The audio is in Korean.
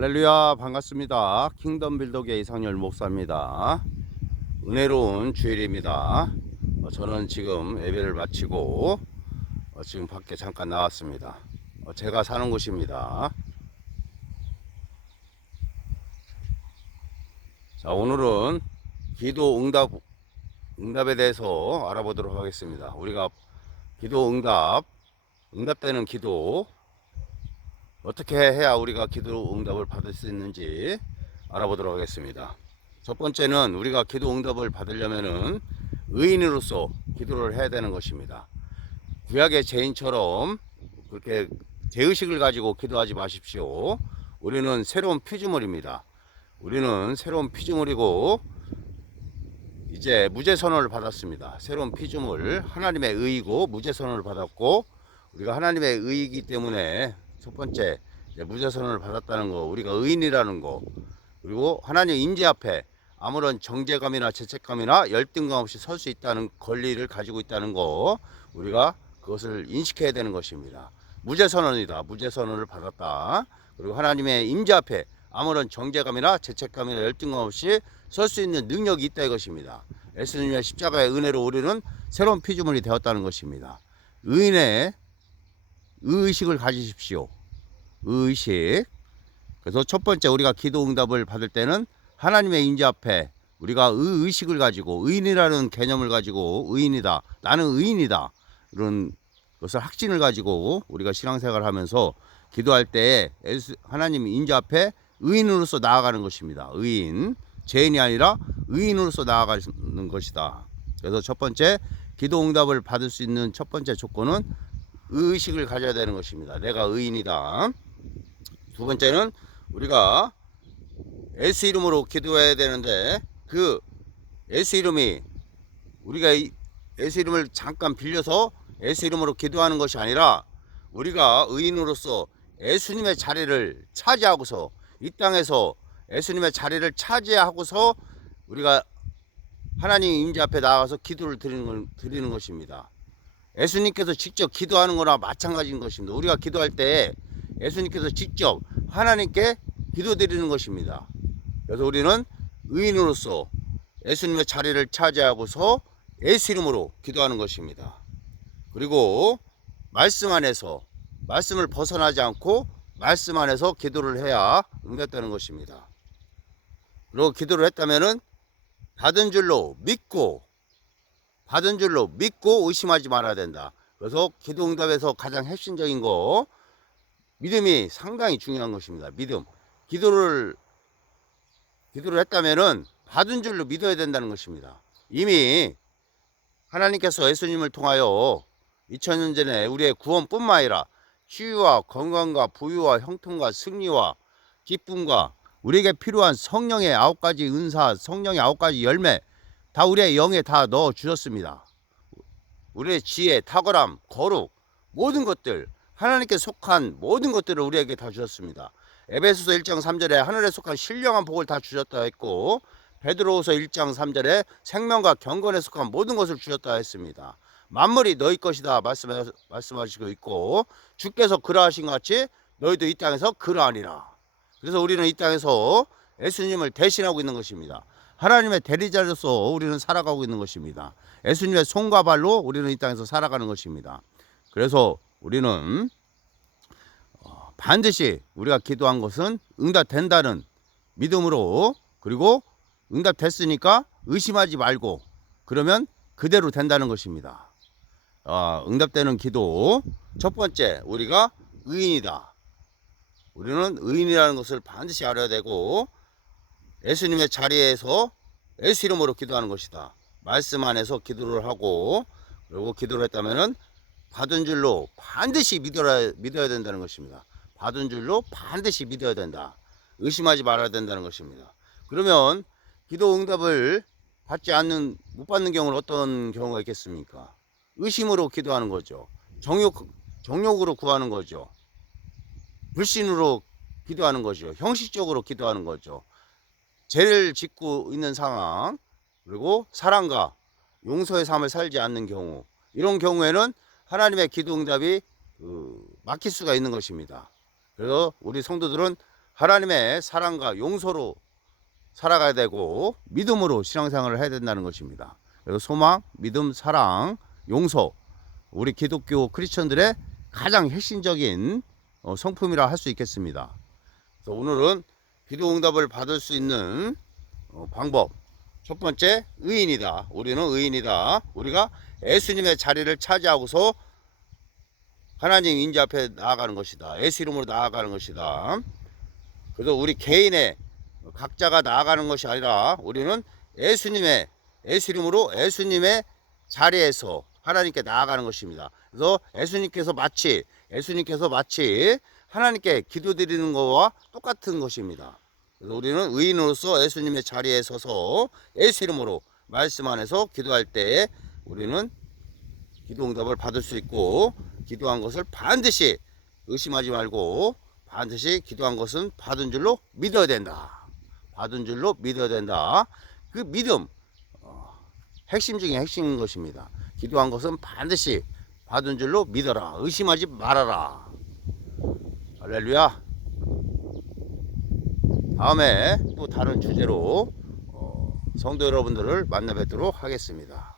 할렐루야, 반갑습니다. 킹덤 빌더의 이상열 목사입니다. 은혜로운 주일입니다. 저는 지금 예배를 마치고 지금 밖에 잠깐 나왔습니다. 제가 사는 곳입니다. 자, 오늘은 기도 응답에 대해서 알아보도록 하겠습니다. 우리가 기도 응답되는 기도, 어떻게 해야 우리가 기도 응답을 받을 수 있는지 알아보도록 하겠습니다. 첫 번째는 우리가 기도 응답을 받으려면은 의인으로서 기도를 해야 되는 것입니다. 구약의 죄인처럼 그렇게 죄의식을 가지고 기도하지 마십시오. 우리는 새로운 피조물입니다. 우리는 새로운 피조물이고 이제 무죄선언을 받았습니다. 새로운 피조물, 하나님의 의이고 무죄선언을 받았고, 우리가 하나님의 의이기 때문에 첫 번째 무죄선언을 받았다는 거, 우리가 의인이라는 거, 그리고 하나님 임재 앞에 아무런 정죄감이나 죄책감이나 열등감 없이 설 수 있다는 권리를 가지고 있다는 거, 우리가 그것을 인식해야 되는 것입니다. 무죄선언이다. 무죄선언을 받았다. 그리고 하나님의 임재 앞에 아무런 정죄감이나 죄책감이나 열등감 없이 설 수 있는 능력이 있다 이것입니다. 예수님의 십자가의 은혜로 우리는 새로운 피조물이 되었다는 것입니다. 의인의 의의식을 가지십시오. 의의식. 그래서 첫 번째, 우리가 기도 응답을 받을 때는 하나님의 임재 앞에 우리가 의의식을 가지고, 의인이라는 개념을 가지고, 의인이다, 나는 의인이다, 이런 것을 확신을 가지고 우리가 신앙생활을 하면서 기도할 때 하나님 임재 앞에 의인으로서 나아가는 것입니다. 의인, 죄인이 아니라 의인으로서 나아가는 것이다. 그래서 첫 번째, 기도 응답을 받을 수 있는 첫 번째 조건은 의식을 가져야 되는 것입니다. 내가 의인이다. 두 번째는 우리가 예수 이름으로 기도해야 되는데, 그 예수 이름이, 우리가 예수 이름을 잠깐 빌려서 예수 이름으로 기도하는 것이 아니라, 우리가 의인으로서 예수님의 자리를 차지하고서, 이 땅에서 예수님의 자리를 차지하고서 우리가 하나님 임재 앞에 나가서 기도를 드리는 것입니다. 예수님께서 직접 기도하는 거나 마찬가지인 것입니다. 우리가 기도할 때 예수님께서 직접 하나님께 기도드리는 것입니다. 그래서 우리는 의인으로서 예수님의 자리를 차지하고서 예수 이름으로 기도하는 것입니다. 그리고 말씀 안에서, 말씀을 벗어나지 않고 말씀 안에서 기도를 해야 응답되는 것입니다. 그리고 기도를 했다면은 받은 줄로 믿고 의심하지 말아야 된다. 그래서 기도 응답에서 가장 핵심적인 거, 믿음이 상당히 중요한 것입니다. 믿음. 기도를 했다면은 받은 줄로 믿어야 된다는 것입니다. 이미 하나님께서 예수님을 통하여 2000년 전에 우리의 구원뿐만 아니라 치유와 건강과 부유와 형통과 승리와 기쁨과 우리에게 필요한 성령의 9가지 은사, 성령의 9가지 열매, 다 우리의 영에 다 넣어 주셨습니다. 우리의 지혜, 탁월함, 거룩, 모든 것들, 하나님께 속한 모든 것들을 우리에게 다 주셨습니다. 에베소서 1장 3절에 하늘에 속한 신령한 복을 다 주셨다 했고, 베드로후서 1장 3절에 생명과 경건에 속한 모든 것을 주셨다 했습니다. 만물이 너희 것이다 말씀하시고 있고, 주께서 그러하신 것 같이 너희도 이 땅에서 그러하니라. 그래서 우리는 이 땅에서 예수님을 대신하고 있는 것입니다. 하나님의 대리자로서 우리는 살아가고 있는 것입니다. 예수님의 손과 발로 우리는 이 땅에서 살아가는 것입니다. 그래서 우리는 반드시 우리가 기도한 것은 응답된다는 믿음으로, 그리고 응답됐으니까 의심하지 말고, 그러면 그대로 된다는 것입니다. 응답되는 기도, 첫 번째, 우리가 의인이다. 우리는 의인이라는 것을 반드시 알아야 되고, 예수님의 자리에서 예수 이름으로 기도하는 것이다. 말씀 안에서 기도를 하고, 그리고 기도를 했다면은 받은 줄로 반드시 믿어야 된다는 것입니다. 받은 줄로 반드시 믿어야 된다. 의심하지 말아야 된다는 것입니다. 그러면 기도 응답을 못 받는 경우는 어떤 경우가 있겠습니까? 의심으로 기도하는 거죠. 정욕으로 구하는 거죠. 불신으로 기도하는 거죠. 형식적으로 기도하는 거죠. 죄를 짓고 있는 상황, 그리고 사랑과 용서의 삶을 살지 않는 경우, 이런 경우에는 하나님의 기도 응답이 막힐 수가 있는 것입니다. 그래서 우리 성도들은 하나님의 사랑과 용서로 살아가야 되고 믿음으로 신앙생활을 해야 된다는 것입니다. 그리고 소망, 믿음, 사랑, 용서, 우리 기독교 크리스천들의 가장 핵심적인 성품이라 할 수 있겠습니다. 그래서 오늘은 기도 응답을 받을 수 있는 방법, 첫 번째, 의인이다. 우리는 의인이다. 우리가 예수님의 자리를 차지하고서 하나님 인자 앞에 나아가는 것이다. 예수 이름으로 나아가는 것이다. 그래서 우리 개인의 각자가 나아가는 것이 아니라 우리는 예수 이름으로 예수님의 자리에서 하나님께 나아가는 것입니다. 그래서 예수님께서 마치 하나님께 기도드리는 것과 똑같은 것입니다. 그래서 우리는 의인으로서 예수님의 자리에 서서 예수 이름으로 말씀 안에서 기도할 때 우리는 기도 응답을 받을 수 있고, 기도한 것을 반드시 의심하지 말고 반드시 기도한 것은 받은 줄로 믿어야 된다. 받은 줄로 믿어야 된다. 그 믿음, 핵심 중에 핵심인 것입니다. 기도한 것은 반드시 받은 줄로 믿어라. 의심하지 말아라. 할렐루야. 다음에 또 다른 주제로 성도 여러분들을 만나 뵙도록 하겠습니다.